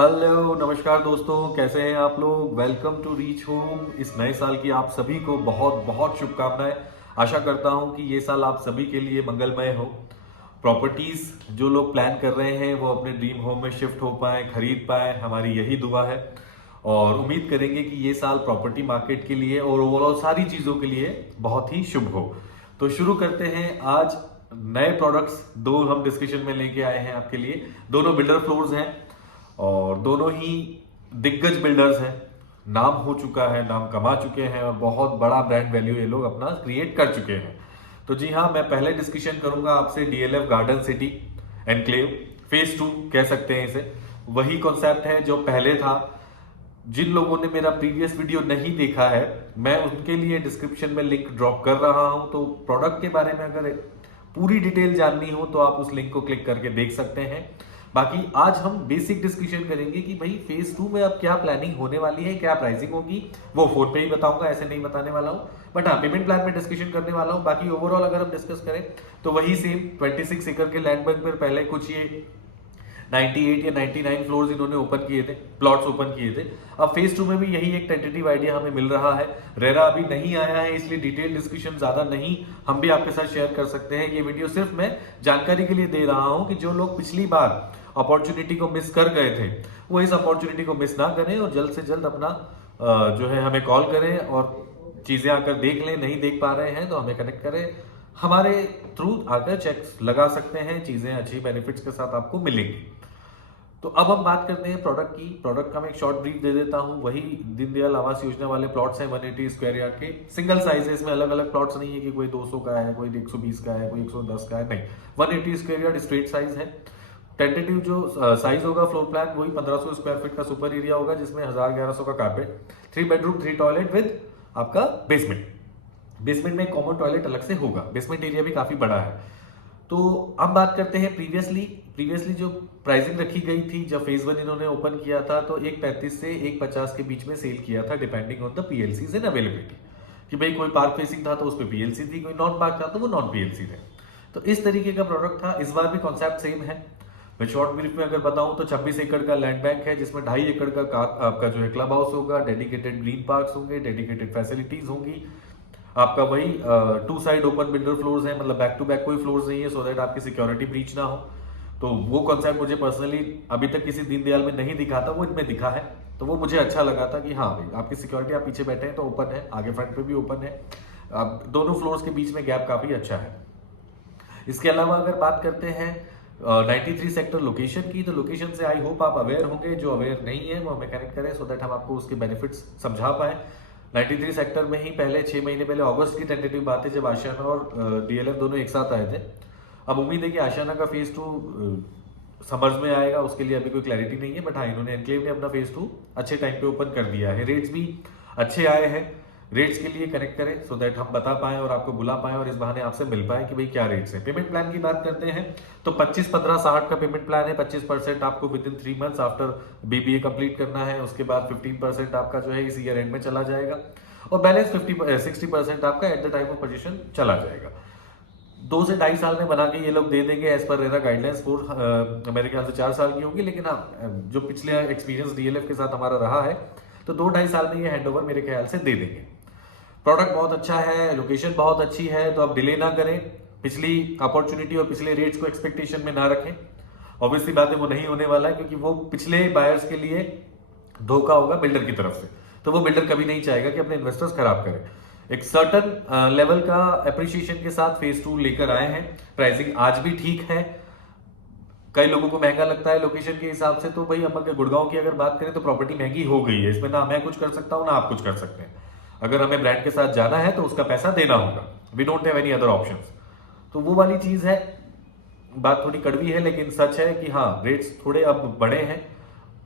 Hello नमस्कार दोस्तों, कैसे हैं आप लोग। Welcome to reach home. इस नए साल की आप सभी को बहुत बहुत शुभकामनाएं। आशा करता हूं कि ये साल आप सभी के लिए मंगलमय हो। प्रॉपर्टीज जो लोग प्लान कर रहे हैं वो अपने ड्रीम होम में शिफ्ट हो पाए, खरीद पाए, हमारी यही दुआ है। और उम्मीद करेंगे कि ये साल प्रॉपर्टी मार्केट के लिए और ओवरऑल सारी चीज़ों के लिए बहुत ही शुभ हो। तो शुरू करते हैं। आज नए प्रोडक्ट्स दो हम डिस्कशन में लेके आए हैं आपके लिए। दोनों बिल्डर फ्लोर्स हैं और दोनों ही दिग्गज बिल्डर्स हैं। नाम हो चुका है, नाम कमा चुके हैं और बहुत बड़ा ब्रांड वैल्यू ये लोग अपना क्रिएट कर चुके हैं। तो जी हाँ, मैं पहले डिस्कशन करूंगा आपसे DLF garden city enclave phase 2 कह सकते हैं इसे। वही कॉन्सेप्ट है जो पहले था। जिन लोगों ने मेरा प्रीवियस वीडियो नहीं देखा है, मैं उनके लिए डिस्क्रिप्शन में लिंक ड्रॉप कर रहा हूं। तो प्रोडक्ट के बारे में अगर पूरी डिटेल जाननी हो तो आप उस लिंक को क्लिक करके देख सकते हैं। बाकी आज हम बेसिक डिस्कशन करेंगे कि भाई फेज 2 में अब क्या प्लानिंग होने वाली है, क्या प्राइसिंग होगी, वो फोन पे ही बताऊंगा, ऐसे नहीं बताने वाला हूं। बट हाँ, पेमेंट प्लान में डिस्कशन करने वाला हूं। बाकी ओवरऑल अगर हम डिस्कस करें तो वही सेम 26 एकड़ के लैंड बैंक पर पहले कुछ ये 98 या 99 फ्लोर्स इन्होंने ओपन किए थे, प्लॉट्स ओपन किए थे। अब फेज 2 में भी यही एक टेंटेटिव आइडिया हमें मिल रहा है। रेरा अभी नहीं आया है, इसलिए डिटेल डिस्कशन ज्यादा नहीं हम भी आपके साथ शेयर कर सकते हैं। ये वीडियो सिर्फ मैं जानकारी के लिए दे रहा हूं कि जो लोग पिछली बार अपॉर्चुनिटी को मिस कर गए थे वो इस अपॉर्चुनिटी को मिस ना करें और जल्द से जल्द अपना जो है हमें कॉल करें और चीजें आकर देख लें। नहीं देख पा रहे हैं तो हमें कनेक्ट करें, हमारे थ्रू आकर चेक्स लगा सकते हैं। चीजें अच्छी बेनिफिट्स के साथ आपको मिलेंगी। तो अब हम बात करते हैं प्रोडक्ट की। प्रोडक्ट का मैं एक शॉर्ट ब्रीफ दे देता हूं। वही दीनदयाल आवास योजना वाले प्लॉट्स हैं 180 स्क्वायर यार्ड के। सिंगल साइज है, इसमें अलग अलग प्लॉट्स नहीं है कि कोई 200 का है, कोई 120 का है, कोई 110 का है, नहीं। 180 स्क्वायर यार्ड स्ट्रेट साइज है। टेंटेटिव जो साइज होगा फ्लोर प्लान वही 1500 स्क्वायर फीट का सुपर एरिया होगा, जिसमें 1100 का कारपेट, 3 बेडरूम 3 टॉयलेट विद आपका बेसमेंट। बेसमेंट में एक कॉमन टॉयलेट अलग से होगा। बेसमेंट एरिया भी काफी बड़ा है। तो अब बात करते हैं प्रीवियसली जो प्राइसिंग रखी गई थी जब फेज 1 इन्होंने ओपन किया था, तो 135 से 150 के बीच में सेल किया था, depending on the पीएलसीज and availability. कि भाई कोई पार्क फेसिंग था तो उस पर पीएलसी थी, कोई नॉन पार्क था तो वो नॉन पीएलसी थे। तो इस तरीके का प्रोडक्ट था। इस बार भी कॉन्सेप्ट सेम है। मैं शॉर्ट ब्रीफ में अगर बताऊं तो 26 एकड़ का लैंड बैंक है, जिसमें 2.5 एकड़ का आपका जो है क्लब हाउस होगा, डेडिकेटेड ग्रीन पार्क्स होंगे, डेडिकेटेड फैसिलिटीज होंगी। आपका वही 2 साइड ओपन बिल्डर फ्लोर्स हैं, मतलब बैक टू बैक कोई फ्लोर्स नहीं है, सो दैट आपकी सिक्योरिटी ब्रीच ना हो। तो वो कॉन्सेप्ट मुझे पर्सनली अभी तक किसी दीनदयाल में नहीं दिखा था, वो इनमें दिखा है। तो वो मुझे अच्छा लगा था कि हाँ भाई, आपकी सिक्योरिटी, आप पीछे बैठे हैं तो ओपन है, आगे फ्रंट पे भी ओपन है। अब दोनों फ्लोर्स के बीच में गैप काफी अच्छा है। इसके अलावा अगर बात करते हैं 93 सेक्टर लोकेशन की, तो लोकेशन से आई होप आप अवेयर होंगे। जो अवेयर नहीं है वो हमें कनेक्ट करें, सो दैट हम आपको उसके बेनिफिट्स समझा पाए। 93 सेक्टर में ही पहले 6 महीने पहले अगस्त की टेंटेटिव बात है, जब आशियाना और डीएलएफ दोनों एक साथ आए थे। अब उम्मीद है कि आशियाना का फेज 2 समर्स में आएगा, उसके लिए अभी कोई क्लैरिटी नहीं है। बट हाँ, इन्होंने एनक्लेव ने अपना फेज 2 अच्छे टाइम पे ओपन कर दिया है। रेट्स भी अच्छे आए हैं। रेट्स के लिए कनेक्ट करें सो दैट हम बता पाएं और आपको बुला पाएं और इस बहाने आपसे मिल पाएं कि भाई क्या रेट्स है। पेमेंट प्लान की बात करते हैं तो 25-15-60 का पेमेंट प्लान है। 25% आपको with in 3 months after BBA complete करना है। उसके बाद 15% आपका जो है इस ईयर एंड में चला जाएगा और बैलेंस 60% आपका eight the time of position चला जाएगा। 2 से 2.5 साल में बना के ये लोग दे देंगे एज पर रेरा गाइडलाइंस। मेरे ख्याल से 4 साल की होगी, लेकिन हाँ, जो पिछले एक्सपीरियंस डीएलएफ के साथ हमारा रहा है तो 2-2.5 साल में ये हैंडओवर मेरे ख्याल से दे देंगे। प्रोडक्ट बहुत अच्छा है, लोकेशन बहुत अच्छी है, तो आप डिले ना करें। पिछली अपॉर्चुनिटी और पिछले रेट्स को एक्सपेक्टेशन में ना रखें। ऑब्वियसली बात है वो नहीं होने वाला है, क्योंकि वो पिछले बायर्स के लिए धोखा होगा बिल्डर की तरफ से। तो वो बिल्डर कभी नहीं चाहेगा कि अपने इन्वेस्टर्स खराब करें। एक सर्टन लेवल का अप्रिसिएशन के साथ फेज 2 लेकर आए हैं। प्राइसिंग आज भी ठीक है। कई लोगों को महंगा लगता है लोकेशन के हिसाब से, तो भाई हम अगर गुड़गांव की अगर बात करें तो प्रॉपर्टी महंगी हो गई है। इसमें ना मैं कुछ कर सकता हूं ना आप कुछ कर सकते हैं। अगर हमें ब्रांड के साथ जाना है तो उसका पैसा देना होगा। We don't have any other options. तो वो वाली चीज है। बात थोड़ी कड़वी है लेकिन सच है कि हाँ, रेट्स थोड़े अब बढ़े हैं।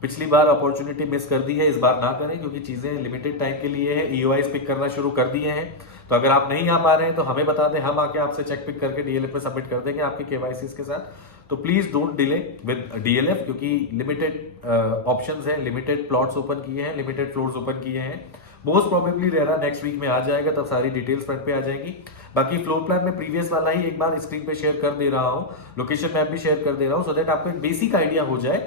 पिछली बार अपॉर्चुनिटी मिस कर दी है, इस बार ना करें, क्योंकि चीजें लिमिटेड टाइम के लिए है। ईओआईस पिक करना शुरू कर दिए हैं। तो अगर आप नहीं आ पा रहे हैं तो हमें बता दें, हम आके आपसे चेक पिक करके डीएलएफ में सबमिट कर देंगे आपके केवाईसी के साथ। तो please don't delay with DLF, क्योंकि लिमिटेड ऑप्शंस है, लिमिटेड प्लॉट्स ओपन किए हैं, लिमिटेड फ्लोर्स ओपन किए हैं। Most probably RERA next week में आ जाएगा, तब सारी डिटेल्स फ्रंट पे आ जाएगी। बाकी फ्लोर प्लान में प्रीवियस वाला ही एक बार स्क्रीन पे शेयर कर दे रहा हूँ, लोकेशन मैप भी शेयर कर दे रहा हूँ, सो दैट आपको एक बेसिक आइडिया हो जाए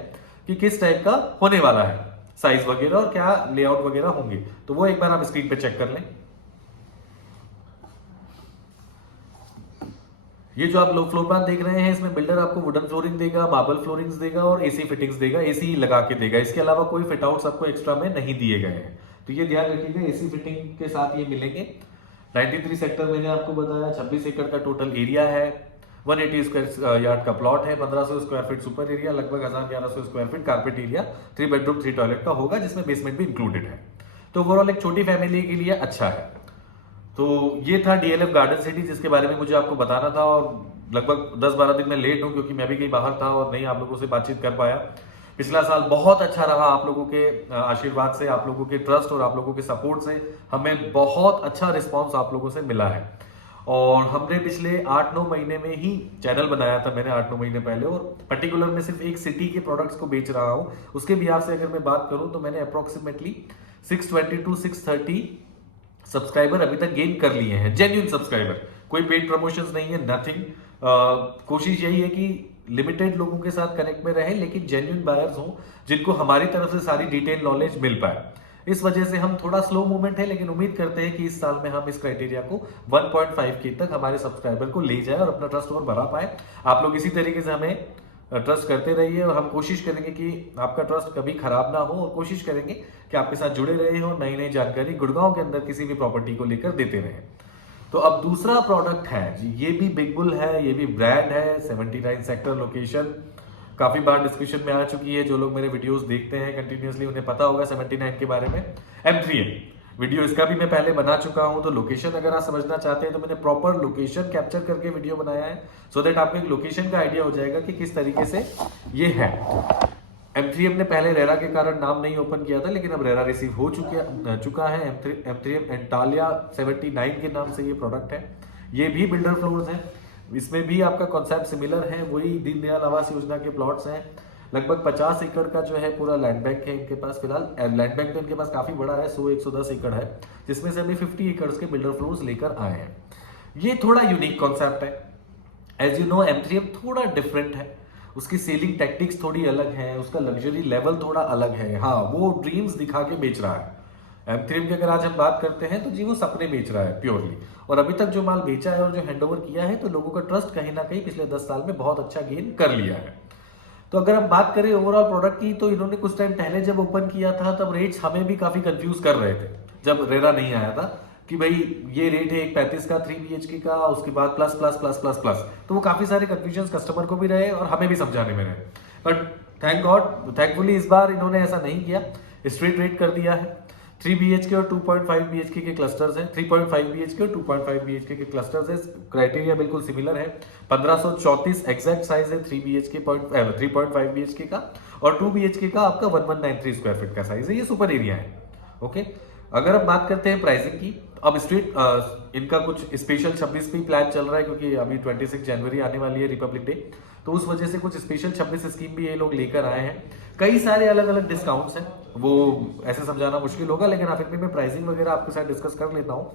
कि किस टाइप का होने वाला है, साइज वगैरह और क्या लेआउट वगैरह होंगे। तो वो एक बार आप स्क्रीन पे चेक कर लें। ये जो आप लोग फ्लोर प्लान देख रहे हैं, इसमें बिल्डर आपको वुडन फ्लोरिंग देगा, मार्बल फ्लोरिंग्स देगा और एसी फिटिंग्स देगा, एसी लगा के देगा। इसके अलावा कोई फिट आउट्स आपको एक्स्ट्रा में नहीं दिए गए हैं, तो ये ध्यान रखिएगा, एसी फिटिंग के साथ ये मिलेंगे। 93 सेक्टर मैंने आपको बताया, 26 एकड़ का टोटल एरिया है, 180 स्क्वायर यार्ड का प्लॉट है, 1500 स्क्वायर फीट सुपर एरिया, लगभग 1100 square feet carpet area, 3 bedroom 3 toilet का होगा, जिसमें बेसमेंट भी इंक्लूडेड है। तो ओवरऑल एक छोटी फैमिली के लिए अच्छा है। तो ये था डीएलएफ गार्डन सिटी, जिसके बारे में मुझे आपको बताना था, और लगभग 10-12 दिन में लेट हूं क्योंकि मैं भी कहीं बाहर था और नहीं आप लोगों से बातचीत कर पाया। पिछला साल बहुत अच्छा रहा, आप लोगों के आशीर्वाद से, आप लोगों के ट्रस्ट और आप लोगों के सपोर्ट से हमें बहुत अच्छा रिस्पॉन्स आप लोगों से मिला है। और हमने पिछले 8-9 महीने में ही चैनल बनाया था मैंने 8-9 महीने पहले, और पर्टिकुलर में सिर्फ एक सिटी के प्रोडक्ट्स को बेच रहा हूं। उसके भी आपसे अगर मैं बात करूं तो मैंने अप्रोक्सीमेटली 620 to 630 सब्सक्राइबर अभी तक गेन कर लिए हैं, जेन्युइन सब्सक्राइबर, कोई पेड प्रमोशंस नहीं है, नथिंग। कोशिश यही है कि लिमिटेड लोगों के साथ कनेक्ट में रहे, लेकिन जेन्युइन बायर्स हों जिनको हमारी तरफ से सारी डिटेल नॉलेज मिल पाए। इस वजह से हम थोड़ा स्लो मूवमेंट है, लेकिन उम्मीद करते हैं कि इस साल में हम इस क्राइटेरिया को 1.5K तक हमारे सब्सक्राइबर को ले जाए और अपना ट्रस्ट और बढ़ा पाए। आप लोग इसी तरीके से हमें ट्रस्ट करते रहिए, और हम कोशिश करेंगे कि आपका ट्रस्ट कभी खराब ना हो, और कोशिश करेंगे कि आपके साथ जुड़े रहे हो, नई नई जानकारी गुड़गांव के अंदर किसी भी प्रॉपर्टी को लेकर देते रहे। तो अब दूसरा प्रोडक्ट है जी, ये भी बिग बुल है, ये भी ब्रांड है, 79 सेक्टर लोकेशन, काफी बार डिस्कशन में आ चुकी है। जो लोग मेरे वीडियोस देखते हैं कंटिन्यूअसली उन्हें पता होगा 79 के बारे में। M3M वीडियो इसका भी मैं पहले बना चुका हूं, तो लोकेशन अगर आप समझना चाहते हैं तो मैंने प्रॉपर लोकेशन कैप्चर करके वीडियो बनाया है, सो दैट आपको एक लोकेशन का आइडिया हो जाएगा कि किस तरीके से ये है। M3M ने पहले रेरा के कारण नाम नहीं ओपन किया था, लेकिन अब रेरा रिसीव हो चुका है। M3M एंटालिया 79 के नाम से ये प्रोडक्ट है। ये भी बिल्डर फ्लोर्स है, इसमें भी आपका कॉन्सेप्ट सिमिलर है, वही दीनदयाल आवास योजना के प्लॉट्स हैं। लगभग 50 एकड़ का जो है पूरा लैंड बैंक है इनके पास फिलहाल। लैंड बैंक तो इनके पास काफी बड़ा है, 100-110 एकड़ है, जिसमें से अभी 50 एकड़ के बिल्डर फ्लोर्स लेकर आए हैं। ये थोड़ा यूनिक कॉन्सेप्ट है। एज यू नो, M3M थोड़ा डिफरेंट है, उसकी सेलिंग टैक्टिक्स थोड़ी अलग है, उसका लग्जरी लेवल थोड़ा अलग है। हाँ, वो ड्रीम्स दिखा के बेच रहा है। M3M की अगर आज हम बात करते हैं तो जी वो सपने बेच रहा है प्योरली, और अभी तक जो माल बेचा है और जो हैंडओवर किया है, तो लोगों का ट्रस्ट कहीं ना कहीं पिछले 10 साल में बहुत अच्छा गेन कर लिया है। तो अगर हम बात करें ओवरऑल प्रोडक्ट की, तो इन्होंने कुछ टाइम पहले जब ओपन किया था तब रेट्स हमें भी काफी कंफ्यूज कर रहे थे, जब रेरा नहीं आया था, कि भाई ये रेट है 35 का 3 BHK का, उसके बाद plus plus plus plus plus, तो वो काफी सारे कंफ्यूजन कस्टमर को भी रहे और हमें भी समझाने में रहे। बट थैंक गॉड, थैंकफुली इस बार इन्होंने ऐसा नहीं किया, स्ट्रेट रेट कर दिया है। 3 BHK और 2.5 BHK के क्लस्टर्स हैं, 3.5 BHK और 2.5 BHK के क्लस्टर्स हैं। क्राइटेरिया बिल्कुल सिमिलर है। 1534 एग्जैक्ट साइज है 3.5 BHK का, और 2 BHK का आपका 1193 स्क्वायर फीट का साइज है। ये सुपर एरिया है। ओके, अगर हम बात करते हैं प्राइसिंग की, अब स्ट्रीट इनका कुछ स्पेशल 26 भी प्लान चल रहा है, क्योंकि अभी 26 जनवरी आने वाली है, रिपब्लिक डे, तो उस वजह से कुछ स्पेशल 26 स्कीम भी ये लोग लेकर आए हैं। कई सारे अलग अलग डिस्काउंट्स हैं, वो ऐसे समझाना मुश्किल होगा, लेकिन फिर भी मैं प्राइसिंग वगैरह आपके साथ डिस्कस कर लेता हूँ।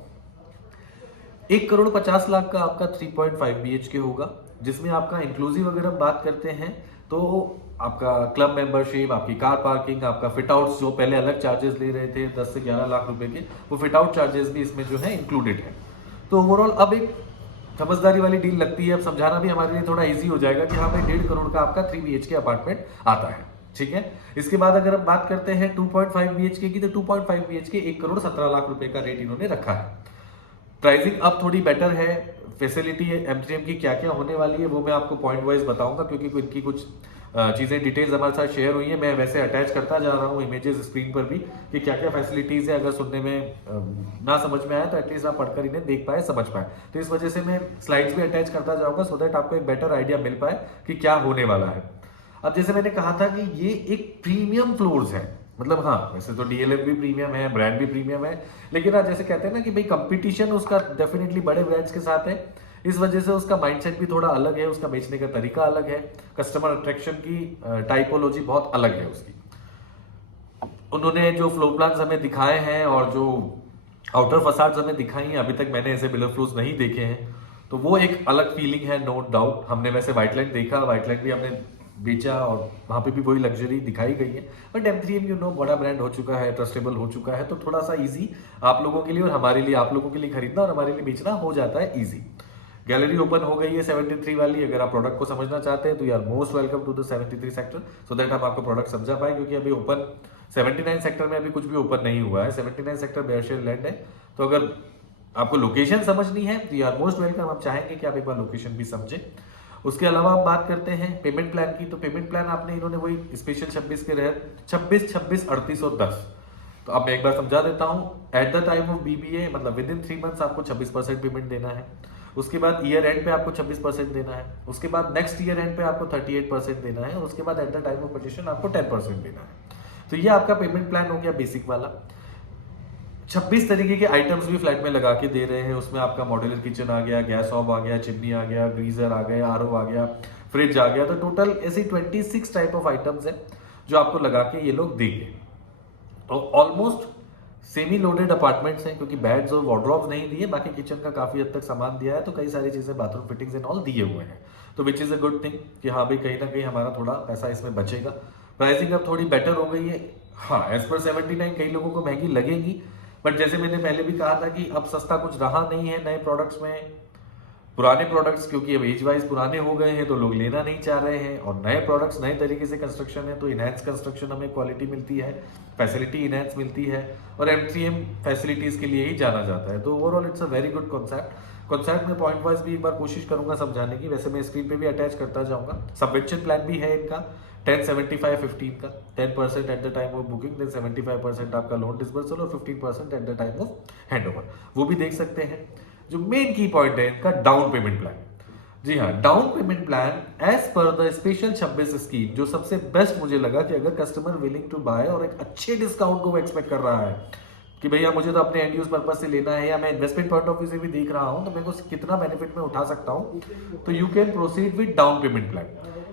1,50,00,000 का आपका 3.5 BHK होगा, जिसमें आपका इंक्लूसिव अगर हम बात करते हैं तो आपका क्लब मेंबरशिप, आपकी कार पार्किंग, आपका फिट आउट्स, जो पहले अलग चार्जेस ले रहे थे 10 से 11 लाख रुपए के, वो फिट आउट चार्जेस भी इसमें जो है इंक्लूडेड है। तो ओवरऑल अब एक समझदारी वाली डील लगती है। अब समझाना भी हमारे लिए थोड़ा इजी हो जाएगा कि हाँ भाई 1.5 करोड़ का आपका 3 BHK अपार्टमेंट आता है। ठीक है, इसके बाद अगर हम बात करते हैं 2.5 BHK की, तो 2.5 BHK 1,17,00,000 रुपए का रेट इन्होंने रखा है। प्राइसिंग अब थोड़ी बेटर है। फैसिलिटी M3M की क्या क्या होने वाली है वो मैं आपको पॉइंट वाइज बताऊंगा, क्योंकि इनकी कुछ चीजें डिटेल्स हमारे साथ शेयर हुई है। मैं वैसे अटैच करता जा रहा हूँ इमेजेस स्क्रीन पर भी, कि क्या क्या फैसिलिटीज है। अगर सुनने में ना समझ में आया तो एटलीस्ट आप पढ़कर इन्हें देख पाए, समझ पाए। तो इस वजह से मैं स्लाइड्स भी अटैच करता जाऊंगा, सो दैट आपको एक बेटर आइडिया मिल पाए कि क्या होने वाला है। अब जैसे मैंने कहा था कि ये एक प्रीमियम फ्लोर्स है, मतलब हाँ वैसे तो डीएलएफ भी प्रीमियम है, ब्रांड भी प्रीमियम है, लेकिन आज जैसे कहते हैं ना कि भाई कंपटीशन उसका डेफिनेटली बड़े ब्रांड्स के साथ है, इस वजह से उसका माइंडसेट भी थोड़ा अलग है, उसका बेचने का तरीका अलग है, कस्टमर अट्रैक्शन की टाइपोलॉजी बहुत अलग है उसकी। उन्होंने जो फ्लोर प्लान्स हमें दिखाए हैं और जो आउटर फसाड्स हमें दिखाई हैं, अभी तक मैंने ऐसे बिल्डर फ्लोर्स नहीं देखे हैं, तो वो एक अलग फीलिंग है, नो डाउट। हमने वैसे व्हाइट लाइन देखा, व्हाइट लाइन भी हमने बेचा और वहाँ पे भी वही लग्जरी दिखाई गई है। बट M3M यू नो बड़ा ब्रांड हो चुका है, ट्रस्टेबल हो चुका है, तो थोड़ा सा ईजी आप लोगों के लिए और हमारे लिए, आप लोगों के लिए खरीदना और हमारे लिए बेचना हो जाता है ईजी। गैलरी ओपन हो गई है 73 वाली। अगर आप प्रोडक्ट को समझना चाहते हैं तो you are most welcome to the 73 sector, so that हम आपको प्रोडक्ट समझा पाए, क्योंकि अभी ओपन 79 सेक्टर में अभी कुछ भी ओपन नहीं हुआ है। 79 सेक्टर बेयरशेर लैंड है, तो अगर आपको लोकेशन समझनी है तो यू आर मोस्ट वेलकम। हम चाहेंगे कि आप एक बार लोकेशन भी समझें। उसके अलावा हम बात करते हैं पेमेंट प्लान की, तो पेमेंट प्लान आपने इन्होंने वही स्पेशल 26 के रहत 26, 26, 38 और 10। तो अब मैं एक बार समझा देता हूँ। Eight the time of BBA मतलब विद इन 3 मंथ्स आपको 26% पेमेंट देना है। उसके बाद ईयर एंड पे आपको 26% देना है। उसके बाद नेक्स्ट ईयर एंड पे आपको 38% देना है। और उसके बाद एट द टाइम ऑफ परचेशन आपको 10% देना है। तो ये आपका पेमेंट प्लान हो गया बेसिक वाला। 26 तरीके के आइटम्स भी फ्लैट में लगा के दे रहे हैं। उसमें आपका मॉड्यूलर किचन आ गया, गैस हॉब आ गया, चिमनी आ गया, ग्रीजर आ गया, RO आ गया, फ्रिज आ गया। तो टोटल ऐसे 26 टाइप ऑफ आइटम्स है जो आपको लगा के ये लोग देंगे। तो ऑलमोस्ट सेमी लोडेड अपार्टमेंट्स हैं, क्योंकि बेड्स और वार्डरोब्स नहीं दिए, बाकी किचन का काफी हद तक सामान दिया है। तो कई सारी चीजें, बाथरूम फिटिंग्स एंड ऑल दिए हुए हैं। तो which is a good thing कि हाँ भाई कहीं ना कहीं हमारा थोड़ा पैसा इसमें बचेगा। प्राइसिंग अब थोड़ी बेटर हो गई है। हाँ, एज पर 79 कई लोगों को महंगी लगेगी, बट जैसे मैंने पहले भी कहा था कि अब सस्ता कुछ रहा नहीं है नए प्रोडक्ट्स में। पुराने प्रोडक्ट्स क्योंकि अब एज वाइज पुराने हो गए हैं तो लोग लेना नहीं चाह रहे हैं, और नए प्रोडक्ट्स नए तरीके से कंस्ट्रक्शन है तो इनहैंस कंस्ट्रक्शन हमें क्वालिटी मिलती है, फैसिलिटी इनहैंस मिलती है, और M3M फैसिलिटीज के लिए ही जाना जाता है। तो overall it's a very good concept में पॉइंट वाइज भी एक बार कोशिश करूंगा समझाने की। वैसे मैं स्क्रीन पे भी अटैच करता जाऊंगा। सबवेंशन प्लान भी है इनका 10, 75, 15 का। 10% at the time of booking, then 75% आपका लोन डिसबर्सल और 15% at the time of handover, वो भी देख सकते हैं। जो मेन की पॉइंट है इनका डाउन पेमेंट प्लान। जी हाँ, down payment plan as per the special 26 scheme जो सबसे बेस्ट मुझे लगा कि अगर कस्टमर विलिंग टू बाय और एक अच्छे डिस्काउंट को एक्सपेक्ट कर रहा है कि भैया मुझे तो अपने एंड यूज पर्पज से लेना है, या मैं इन्वेस्टमेंट पॉइंट ऑफ व्यू से भी देख रहा हूं तो मेरे को कितना बेनिफिट में उठा सकता हूं, तो you can proceed with down payment plan.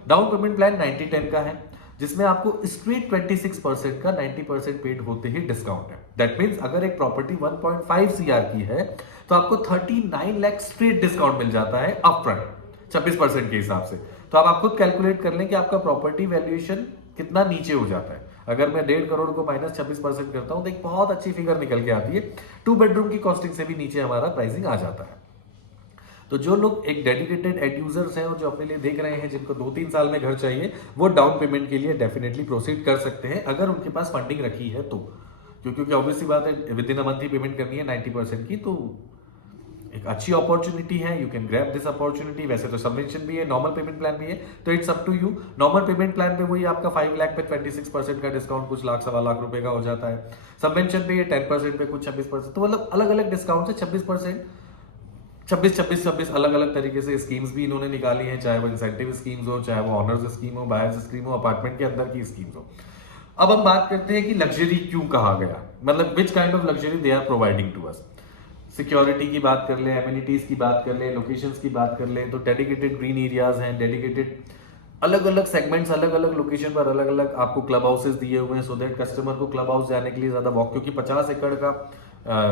Down payment plan 90-10 का है, जिसमें आपको स्ट्रेट 26% का 90% पेड होते ही डिस्काउंट है। दैट मीन्स अगर एक प्रॉपर्टी 1.5 CR की है तो आपको 39 लाख स्ट्रेट डिस्काउंट मिल जाता है अपफ्रंट 26% के हिसाब से। तो आप खुद कैलकुलेट कर लें कि आपका प्रॉपर्टी वैल्यूएशन कितना नीचे हो जाता है। अगर मैं 1.5 करोड़ को माइनस 26% करता हूं तो एक बहुत अच्छी फिगर निकल के आती है। 2 बेडरूम की कॉस्टिंग से भी नीचे हमारा प्राइसिंग आ जाता है। तो जो लोग एक डेडिकेटेड एंड यूजर्स हैं और जो अपने लिए देख रहे हैं, जिनको 2-3 साल में घर चाहिए, वो डाउन पेमेंट के लिए डेफिनेटली प्रोसीड कर सकते हैं अगर उनके पास फंडिंग रखी है तो। क्योंकि ऑब्वियसली बात है with in a month he payment करनी है 90% की, तो एक अच्छी अपॉर्चुनिटी है। You can grab this opportunity. वैसे तो सबवेंशन भी है, नॉर्मल पेमेंट प्लान भी है, तो it's up to you. Normal payment plan पे वही आपका 5 लाख पे 26% का डिस्काउंट कुछ लाख 1.25 लाख रुपए का हो जाता है। सबवेंशन पे ये 10% पे कुछ 26%, तो मतलब अलग अलग डिस्काउंट है। 26%, 26 अलग अलग तरीके से स्कीम्स भी इन्होंने निकाली हैं, चाहे वो इंसेंटिव स्कीम्स हो, चाहे वो ऑनर्स स्कीम हो, बायर्स स्कीम हो, अपार्टमेंट के अंदर की स्कीम्स हो। अब हम बात करते हैं कि लग्जरी क्यों कहा गया, मतलब which kind of luxury they are providing to us. Security की बात कर ले, एमिनिटीज की बात कर ले, लोकेशंस की बात कर ले, तो डेडिकेटेड ग्रीन एरियाज हैं, डेडिकेटेड अलग अलग सेगमेंट्स, अलग अलग लोकेशन पर अलग अलग आपको क्लब हाउसेस दिए हुए हैं, सो दैट कस्टमर को क्लब हाउस जाने के लिए ज्यादा वॉक, क्योंकि 50 एकड़ का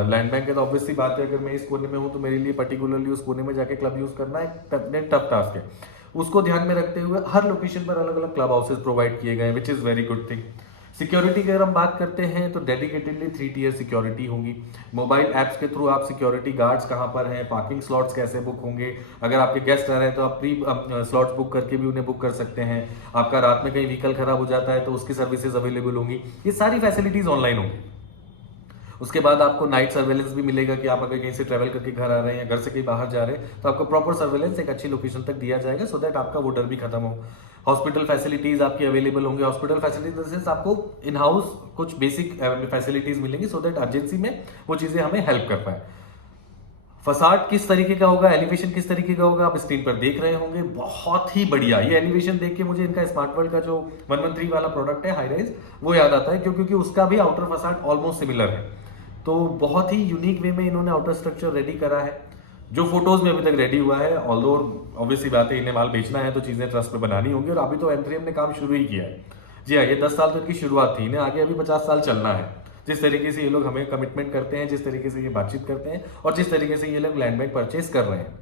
लैंड बैंक है, तो ऑब्वियसली बात है अगर मैं इस कोने में हूं तो मेरे लिए पर्टिकुलरली उस कोने में जाके क्लब यूज करना एक टफ टास्क है। उसको ध्यान में रखते हुए हर लोकेशन पर अलग अलग क्लब हाउसेस प्रोवाइड किए गए, which is very good thing. Security की अगर हम बात करते हैं तो डेडिकेटेडली 3 टियर सिक्योरिटी होगी। मोबाइल ऐप्स के थ्रू आप सिक्योरिटी गार्ड्स कहाँ पर हैं, पार्किंग स्लॉट्स कैसे बुक होंगे, अगर आपके गेस्ट आ रहे हैं तो आप प्री स्लॉट्स बुक करके भी उन्हें बुक कर सकते हैं। आपका रात में कहीं व्हीकल खराब हो जाता है तो उसकी सर्विसेज अवेलेबल होंगी। ये सारी फैसिलिटीज ऑनलाइन होंगी। उसके बाद आपको नाइट सर्वेलेंस भी मिलेगा कि आप अगर कहीं से ट्रैवल करके घर आ रहे हैं या घर से कहीं बाहर जा रहे हैं तो आपको प्रॉपर सर्वेलेंस एक अच्छी लोकेशन तक दिया जाएगा, सो दैट आपका वो डर भी खत्म हो। हॉस्पिटल फैसिलिटीज आपकी अवेलेबल होंगे। हॉस्पिटल फैसिलिटीज आपको इन हाउस कुछ बेसिक फैसिलिटीज मिलेंगी, सो दैट अर्जेंसी में वो चीजें हमें हेल्प कर पाए। फसाड किस तरीके का होगा, एलिवेशन किस तरीके का होगा, आप स्क्रीन पर देख रहे होंगे। बहुत ही बढ़िया। ये एलिवेशन देख के मुझे इनका स्मार्ट वर्ल्ड का जो 113 वाला प्रोडक्ट है हाई राइज, वो याद आता है, क्योंकि उसका भी आउटर फसाड ऑलमोस्ट सिमिलर है। तो बहुत ही यूनिक वे में इन्होंने आउटर स्ट्रक्चर रेडी करा है, जो फोटोज में अभी तक रेडी हुआ है। ऑल्दो ऑब्वियसली बात है इन्हें माल बेचना है तो चीजें ट्रस्ट पे बनानी होंगी, और अभी तो M3M ने काम शुरू ही किया है। जी हाँ, ये 10 साल तो इनकी शुरुआत थी, इन्हें आगे अभी 50 साल चलना है। जिस तरीके से ये लोग हमें कमिटमेंट करते हैं, जिस तरीके से ये बातचीत करते हैं, और जिस तरीके से ये लोग लैंड बैंक परचेज कर रहे हैं,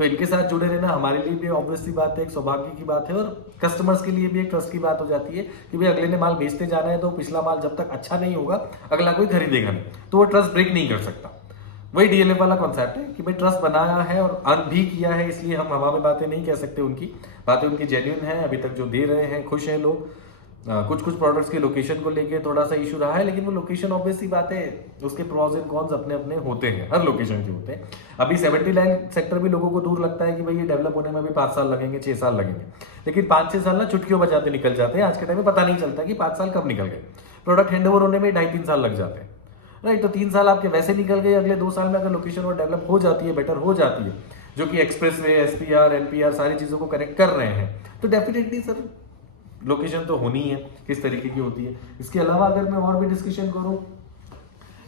तो इनके साथ जुड़े रहना हमारे लिए भी ऑब्वियस सी बात है, एक सौभाग्य की बात है, और कस्टमर्स के लिए भी एक ट्रस्ट की बात हो जाती है कि भाई अगले ने माल बेचते जाना है तो पिछला माल जब तक अच्छा नहीं होगा अगला कोई खरीदेगा नहीं, तो वो ट्रस्ट ब्रेक नहीं कर सकता। वही डीएलएफ वाला कॉन्सेप्ट है कि भाई ट्रस्ट बनाया है और अर्न भी किया है, इसलिए हम हवा में बातें नहीं कह सकते, उनकी बातें उनकी जेन्युइन है, अभी तक जो दे रहे हैं खुश हैं लोग। कुछ कुछ प्रोडक्ट्स की लोकेशन को लेके थोड़ा सा इशू रहा है, लेकिन वो लोकेशन ऑब्वियसली बात है, उसके प्रॉस एंड कॉन्स अपने अपने होते हैं, हर लोकेशन के होते हैं। अभी 79 सेक्टर भी लोगों को दूर लगता है कि भाई ये डेवलप होने में भी 5 साल लगेंगे, 6 साल लगेंगे, लेकिन 5-6 साल ना चुटकियों बजाते निकल जाते हैं। आज के टाइम में पता नहीं चलता कि 5 साल कब निकल गए, प्रोडक्ट हैंडओवर होने में 2.5-3 साल लग जाते हैं, राइट। तो 3 साल आपके वैसे निकल गए, अगले 2 साल में अगर लोकेशन और डेवलप हो जाती है, बेटर हो जाती है, जो कि एक्सप्रेसवे, एसपीआर, एनपीआर सारी चीजों को कनेक्ट कर रहे हैं, तो डेफिनेटली सर लोकेशन तो होनी है, किस तरीके की होती है। इसके अलावा अगर मैं और भी डिस्कशन करूं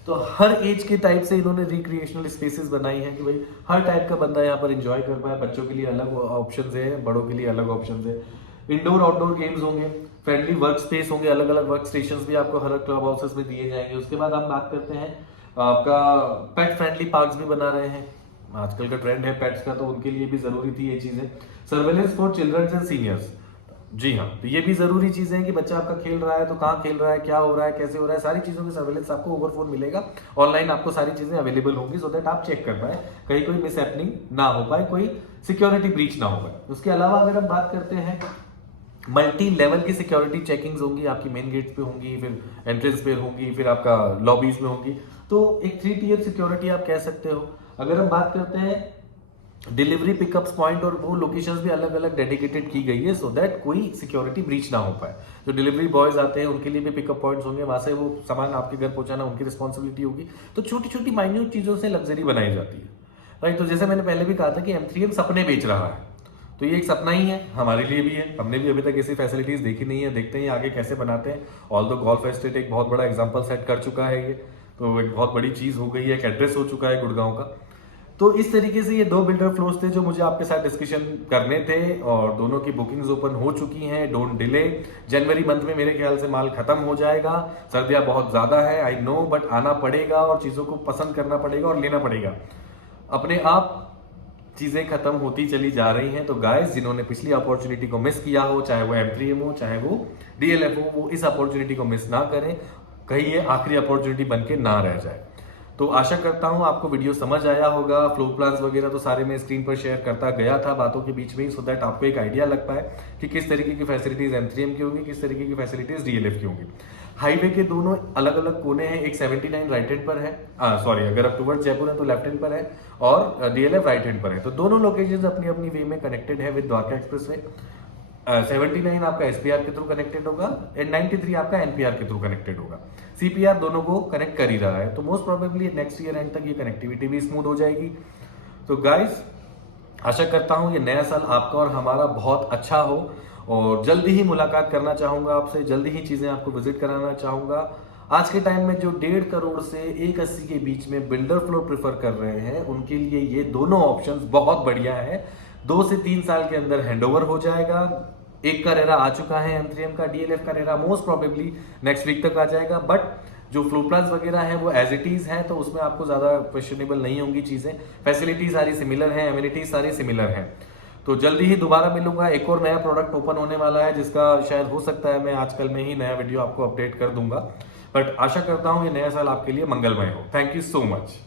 तो हर एज के टाइप से इन्होंने रिक्रिएशनल स्पेसेस बनाई हैं कि भाई हर टाइप का बंदा यहाँ पर एंजॉय कर पाए। बच्चों के लिए अलग ऑप्शंस है, बड़ों के लिए अलग ऑप्शंस है, इंडोर आउटडोर गेम्स होंगे, फ्रेंडली वर्क स्पेस होंगे, अलग अलग वर्क स्टेशन भी आपको हर क्लब हाउसेस में दिए जाएंगे। उसके बाद हम बात करते हैं आपका पेट फ्रेंडली पार्क्स भी बना रहे हैं, आजकल का ट्रेंड है पेट्स का, तो उनके लिए भी जरूरी थी ये चीजें। Surveillance for children and seniors, जी हाँ, तो ये भी जरूरी चीजें हैं कि बच्चा आपका खेल रहा है तो कहाँ खेल रहा है, क्या हो रहा है, कैसे हो रहा है, सारी चीजों की सर्वेलेंस आपको ओवर फोन मिलेगा, ऑनलाइन आपको सारी चीजें अवेलेबल होंगी, सो दैट आप चेक कर पाए, कहीं कोई मिस हैपनिंग ना हो पाए, कोई सिक्योरिटी ब्रीच ना हो पाए। उसके अलावा अगर हम बात करते हैं मल्टी लेवल की सिक्योरिटी चेकिंग्स होंगी, आपकी मेन गेट्स पे होंगी, फिर एंट्रेंस पे होंगी, फिर आपका लॉबीज में होंगी, तो एक 3 टियर सिक्योरिटी आप कह सकते हो। अगर हम बात करते हैं डिलीवरी पिकअप्स पॉइंट, और वो लोकेशंस भी अलग अलग डेडिकेटेड की गई है, सो दैट कोई सिक्योरिटी ब्रीच ना हो पाए। जो डिलीवरी बॉयज आते हैं उनके लिए भी पिकअप पॉइंट्स होंगे, वहां से वो सामान आपके घर पहुंचाना उनकी रिस्पॉन्सिबिलिटी होगी। तो छोटी छोटी माइन्यूट चीजों से लग्जरी बनाई जाती है, राइट। तो जैसे मैंने पहले भी कहा था कि M3M सपने बेच रहा है, तो ये एक सपना ही है, हमारे लिए भी है, हमने भी अभी तक ऐसी फैसिलिटीज देखी नहीं है, देखते हैं आगे कैसे बनाते हैं। ऑल द गोल्फ एस्टेट एक बहुत बड़ा एग्जांपल सेट कर चुका है, ये तो एक बहुत बड़ी चीज हो गई है, एक एड्रेस हो चुका है गुड़गांव का। तो इस तरीके से ये 2 बिल्डर फ्लोर्स थे जो मुझे आपके साथ डिस्कशन करने थे, और दोनों की बुकिंग्स ओपन हो चुकी हैं, डोंट डिले। जनवरी मंथ में मेरे ख्याल से माल खत्म हो जाएगा, सर्दियां बहुत ज्यादा है आई नो, बट आना पड़ेगा और चीजों को पसंद करना पड़ेगा और लेना पड़ेगा। अपने आप चीजें खत्म होती चली जा रही हैं, तो गाइस जिन्होंने पिछली अपॉर्चुनिटी को मिस किया हो, चाहे वो M3M हो, चाहे वो DLF हो, वो इस अपॉर्चुनिटी को मिस ना करें, कहीं ये आखिरी अपॉर्चुनिटी बन के ना रह जाए। तो आशा करता हूं आपको वीडियो समझ आया होगा, फ्लोर प्लान्स वगैरह तो सारे मैं स्क्रीन पर शेयर करता गया था बातों के बीच में, सो दैट आपको एक आइडिया लग पाए कि किस तरीके की फैसिलिटीज M3M की होंगी, किस तरीके की फैसिलिटीज DLF की होंगी। हाईवे के दोनों अलग अलग कोने हैं, एक 79 राइट हैंड पर है, सॉरी अगर आप टुवर्ड्स जयपुर है तो लेफ्ट हैंड पर है, और DLF राइट हैंड पर है। तो दोनों लोकेशंस अपनी अपनी वे में कनेक्टेड है विद द्वारका एक्सप्रेसवे। 79 आपका SPR के थ्रू कनेक्टेड होगा एंड 93 आपका NPR के थ्रू कनेक्टेड होगा। CPR दोनों को कनेक्ट कर ही रहा है, तो most probably next year and तक ये कनेक्टिविटी भी स्मूथ हो जाएगी। तो गाइस आशा करता हूं ये नया साल आपका और हमारा बहुत अच्छा हो, और जल्दी ही मुलाकात करना चाहूंगा आपसे, जल्दी ही चीजें आपको विजिट कराना चाहूंगा। आज के टाइम में जो 1.5 करोड़ से 180 के बीच में बिल्डर फ्लोर प्रेफर कर रहे हैं, उनके लिए ये दोनों ऑप्शंस बहुत बढ़िया है। 2 से 3 साल के अंदर हैंडओवर हो जाएगा। एक का रेरा आ चुका है M3M का, DLF का RERA most probably next week तक आ जाएगा, बट जो फ्लो प्लान्स वगैरह है वो एज इट इज है, तो उसमें आपको ज्यादा क्वेश्चनेबल नहीं होंगी चीजें। फैसिलिटी सारी सिमिलर है, एमिनिटीज सारी सिमिलर है। तो जल्दी ही दोबारा मिलूंगा, एक और नया प्रोडक्ट ओपन होने वाला है, जिसका शायद हो सकता है मैं आजकल में ही नया वीडियो आपको अपडेट कर दूंगा। बट आशा करता हूं ये नया साल आपके लिए मंगलमय हो। Thank you so much.